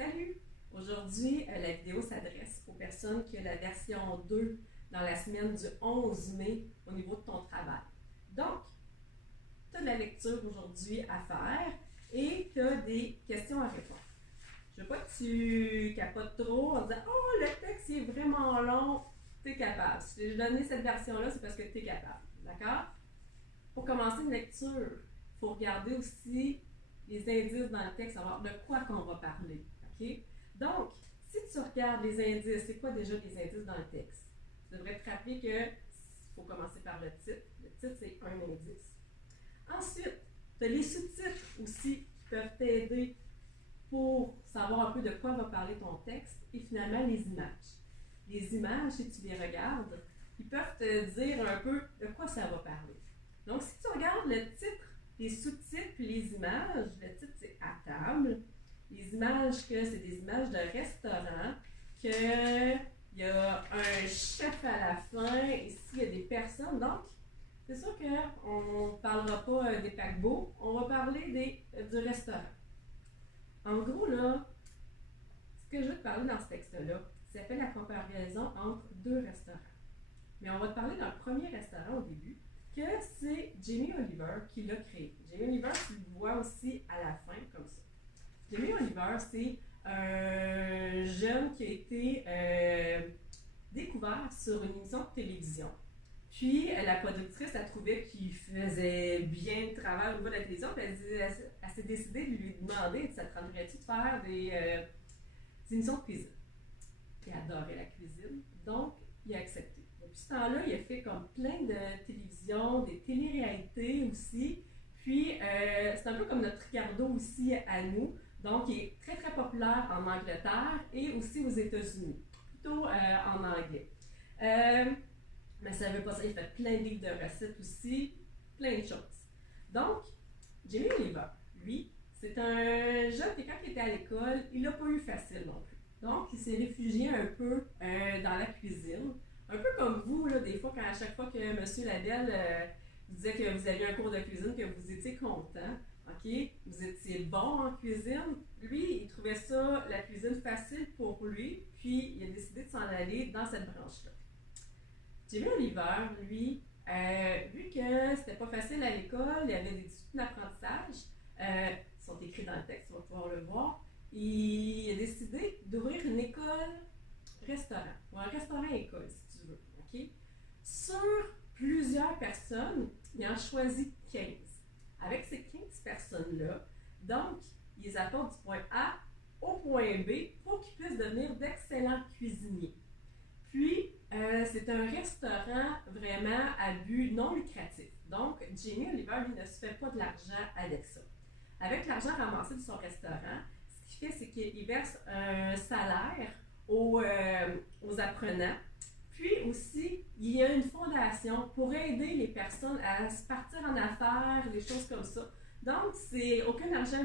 Salut! Aujourd'hui, la vidéo s'adresse aux personnes qui ont la version 2 dans la semaine du 11 mai au niveau de ton travail. Donc, tu as de la lecture aujourd'hui à faire et tu as des questions à répondre. Je ne veux pas que tu capotes trop en disant « Oh, le texte est vraiment long », tu es capable. Si je t'ai donné cette version-là, c'est parce que tu es capable. D'accord? Pour commencer une lecture, il faut regarder aussi les indices dans le texte, savoir de quoi qu'on va parler. Okay? Donc, si tu regardes les indices, c'est quoi déjà les indices dans le texte? Tu devrais te rappeler qu'il faut commencer par le titre. Le titre, c'est un indice. Ensuite, tu as les sous-titres aussi qui peuvent t'aider pour savoir un peu de quoi va parler ton texte. Et finalement, les images. Les images, si tu les regardes, ils peuvent te dire un peu de quoi ça va parler. Donc, si tu regardes le titre, les sous-titres puis les images, le titre c'est « À table ». Les images, que c'est des images de restaurant, qu'il y a un chef à la fin, ici il y a des personnes. Donc, c'est sûr qu'on ne parlera pas des paquebots, on va parler du restaurant. En gros, là, ce que je veux te parler dans ce texte-là, ça fait la comparaison entre deux restaurants. Mais on va te parler d'un premier restaurant au début, que c'est Jamie Oliver qui l'a créé. Jamie Oliver, tu le vois aussi à la fin, comme ça. Jamie Oliver, c'est un jeune qui a été découvert sur une émission de télévision. Puis, la productrice, elle trouvait qu'il faisait bien le travail au niveau de la télévision, puis elle s'est décidée de lui demander « Ça te tenterait-tu de faire des émissions de cuisine? » Il adorait la cuisine, donc il a accepté. Depuis ce temps-là, il a fait comme plein de télévision, des téléréalités aussi. Puis, c'est un peu comme notre Ricardo aussi à nous. Donc, il est très, très populaire en Angleterre et aussi aux États-Unis, plutôt en anglais. Mais ça ne veut pas ça, il fait plein de livres de recettes aussi, plein de choses. Donc, Jamie Oliver, lui, c'est un jeune qui, quand il était à l'école, il n'a pas eu facile non plus. Donc, il s'est réfugié un peu dans la cuisine. Un peu comme vous, là, des fois, à chaque fois que M. Labelle vous disait que vous aviez un cours de cuisine, que vous étiez content, OK? Vous étiez bon en cuisine. Lui, il trouvait ça, la cuisine, facile pour lui, puis il a décidé de s'en aller dans cette branche-là. Jamie Oliver, lui, vu que c'était pas facile à l'école, il y avait des difficultés d'apprentissage, ils sont écrits dans le texte, on va pouvoir le voir, il a décidé d'ouvrir une école-restaurant, ou un restaurant-école, si tu veux, OK? Sur plusieurs personnes, il en choisit 15. Avec ces 15 personnes-là, donc, ils les apportent du point A au point B pour qu'ils puissent devenir d'excellents cuisiniers. Puis, c'est un restaurant vraiment à but non lucratif. Donc, Jamie Oliver, lui, ne se fait pas de l'argent avec ça. Avec l'argent ramassé de son restaurant, ce qu'il fait, c'est qu'il verse un salaire aux apprenants. Puis aussi, il y a une fondation pour aider les personnes à se partir en affaires, des choses comme ça. Donc, aucun argent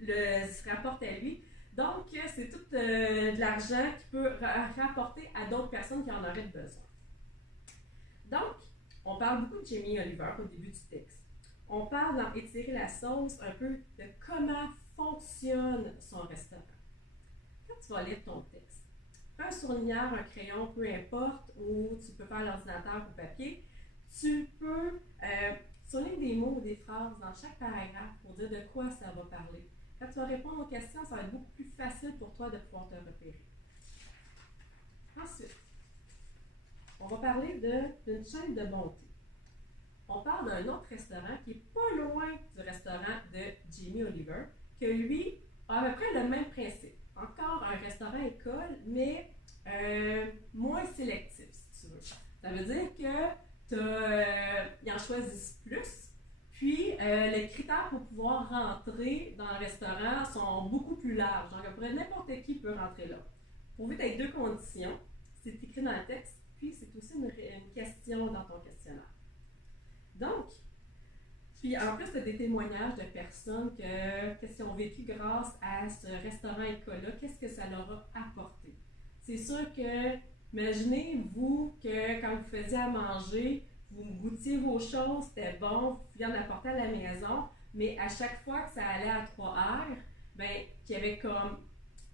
se rapporte à lui. Donc, c'est tout de l'argent qu'il peut rapporter à d'autres personnes qui en auraient besoin. Donc, on parle beaucoup de Jamie Oliver au début du texte. On parle dans Étirer la sauce un peu de comment fonctionne son restaurant. Quand tu vas lire ton texte, prends un surligneur, un crayon, peu importe, ou tu peux faire l'ordinateur ou papier, tu peux surligner des mots ou des phrases dans chaque paragraphe pour dire de quoi ça va parler. Quand tu vas répondre aux questions, ça va être beaucoup plus facile pour toi de pouvoir te repérer. Ensuite, on va parler d'une chaîne de bonté. On parle d'un autre restaurant qui n'est pas loin du restaurant de Jamie Oliver, que lui a à peu près le même principe. Encore un restaurant-école, mais moins sélectif, si tu veux. Ça veut dire qu'ils en choisissent plus. Puis, les critères pour pouvoir rentrer dans le restaurant sont beaucoup plus larges. Donc, après, n'importe qui peut rentrer là. Pourvu tu aies deux conditions. C'est écrit dans le texte, puis c'est aussi une question dans ton questionnaire. Donc, puis en plus, tu as des témoignages de personnes qu'est-ce qu'ils ont vécu grâce à ce restaurant-école-là, qu'est-ce que ça leur a apporté. C'est sûr que, imaginez-vous que quand vous faisiez à manger, vous goûtiez vos choses, c'était bon, vous pouviez en apporter à la maison, mais à chaque fois que ça allait à 3R, ben, qu'il y avait comme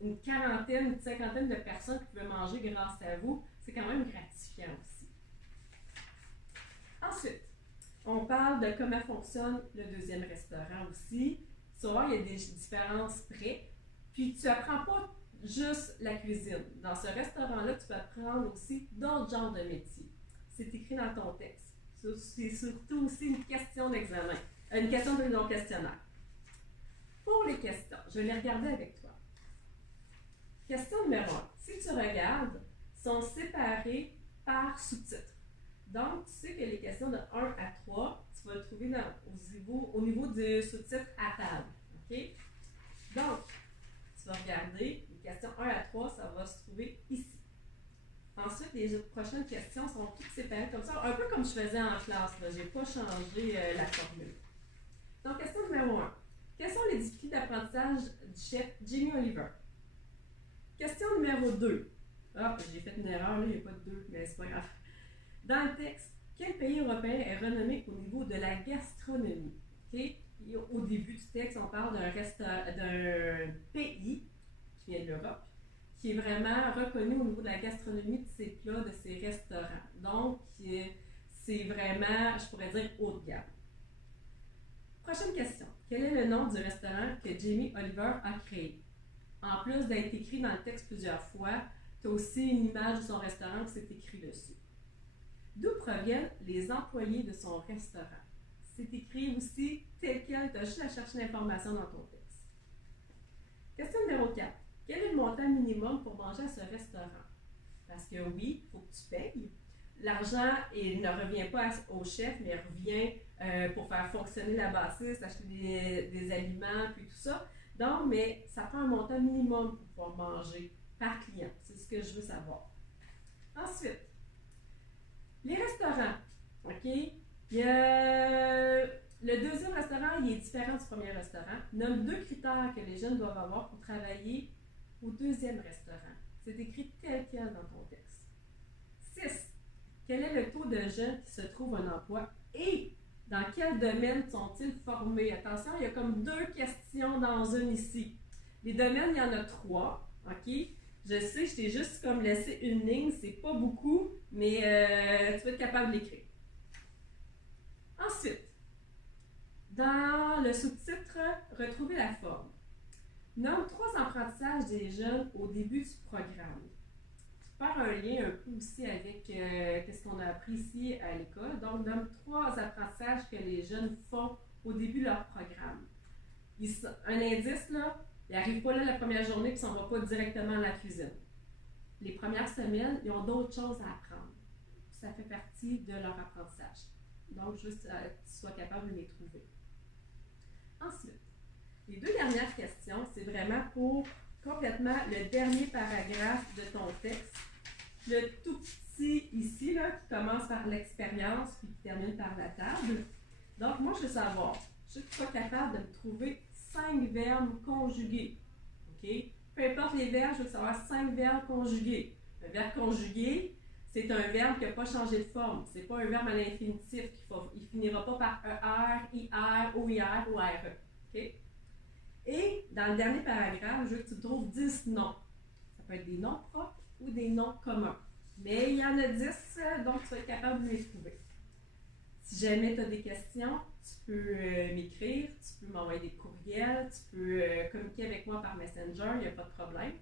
une quarantaine, une cinquantaine de personnes qui pouvaient manger grâce à vous, c'est quand même gratifiant aussi. Ensuite, on parle de comment fonctionne le deuxième restaurant aussi. Tu vas voir, il y a des différences près. Puis tu n'apprends pas juste la cuisine. Dans ce restaurant-là, tu peux apprendre aussi d'autres genres de métiers. C'est écrit dans ton texte. C'est surtout aussi une question d'examen. Une question de ton questionnaire. Pour les questions, je vais les regarder avec toi. Question numéro 1. Si tu regardes, sont séparées par sous-titres. Donc, tu sais que les questions de 1 à 3, tu vas le trouver au niveau du sous-titre à table. OK? Donc, tu vas regarder, les questions 1 à 3, ça va se trouver ici. Ensuite, les prochaines questions sont toutes séparées comme ça, un peu comme je faisais en classe. Je n'ai pas changé la formule. Donc, question numéro 1. Quelles sont les difficultés d'apprentissage du chef Jamie Oliver? Question numéro 2. Ah, j'ai fait une erreur, là, il n'y a pas de 2, mais c'est pas grave. Dans le texte, quel pays européen est renommé au niveau de la gastronomie? Okay? Au début du texte, on parle d'un pays qui vient de l'Europe, qui est vraiment reconnu au niveau de la gastronomie de ses plats, de ses restaurants. Donc, c'est vraiment, je pourrais dire, haut de gamme. Prochaine question. Quel est le nom du restaurant que Jamie Oliver a créé? En plus d'être écrit dans le texte plusieurs fois, tu as aussi une image de son restaurant qui s'est écrit dessus. D'où proviennent les employés de son restaurant? C'est écrit aussi tel quel, tu as juste à chercher l'information dans ton texte. Question numéro 4. Quel est le montant minimum pour manger à ce restaurant? Parce que oui, il faut que tu payes. L'argent ne revient pas au chef, mais revient pour faire fonctionner la bâtisse, acheter des aliments, puis tout ça. Donc, mais ça prend un montant minimum pour pouvoir manger par client. C'est ce que je veux savoir. Ensuite, les restaurants. OK? Le deuxième restaurant, il est différent du premier restaurant. Nomme 2 critères que les jeunes doivent avoir pour travailler au deuxième restaurant. C'est écrit tel quel dans ton texte. 6. Quel est le taux de jeunes qui se trouvent un emploi et dans quel domaine sont-ils formés? Attention, il y a comme 2 questions dans une ici. Les domaines, il y en a 3. OK? Je sais, je t'ai juste comme laissé une ligne, c'est pas beaucoup, mais tu vas être capable de l'écrire. Ensuite, dans le sous-titre, retrouver la forme. Nomme 3 apprentissages des jeunes au début du programme. Faire un lien un peu aussi avec ce qu'on a appris ici à l'école. Donc, nomme 3 apprentissages que les jeunes font au début de leur programme. Un indice, là, ils n'arrivent pas là la première journée et ils ne s'en vont pas directement à la cuisine. Les premières semaines, ils ont d'autres choses à apprendre. Ça fait partie de leur apprentissage. Donc, juste que tu sois capable de les trouver. Ensuite, les 2 dernières questions, c'est vraiment pour complètement le dernier paragraphe de ton texte. Le tout petit ici, là, qui commence par l'expérience puis qui termine par la table. Donc, moi, je veux savoir, je veux que tu sois capable de me trouver 5 verbes conjugués. OK? Peu importe les verbes, je veux savoir 5 verbes conjugués. Le verbe conjugué, c'est un verbe qui n'a pas changé de forme. Ce n'est pas un verbe à l'infinitif. Il ne finira pas par ER, IR, OIR ou RE. OK? Et dans le dernier paragraphe, je veux que tu trouves 10 noms. Ça peut être des noms propres ou des noms communs. Mais il y en a 10, donc tu vas être capable de les trouver. Si jamais tu as des questions, tu peux m'écrire, tu peux m'envoyer des courriels, tu peux communiquer avec moi par Messenger, il n'y a pas de problème.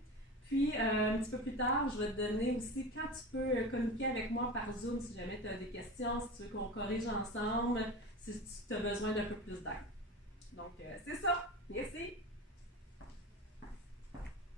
Puis, un petit peu plus tard, je vais te donner aussi quand tu peux communiquer avec moi par Zoom si jamais tu as des questions, si tu veux qu'on corrige ensemble, si tu as besoin d'un peu plus d'aide. Donc, c'est ça. Merci.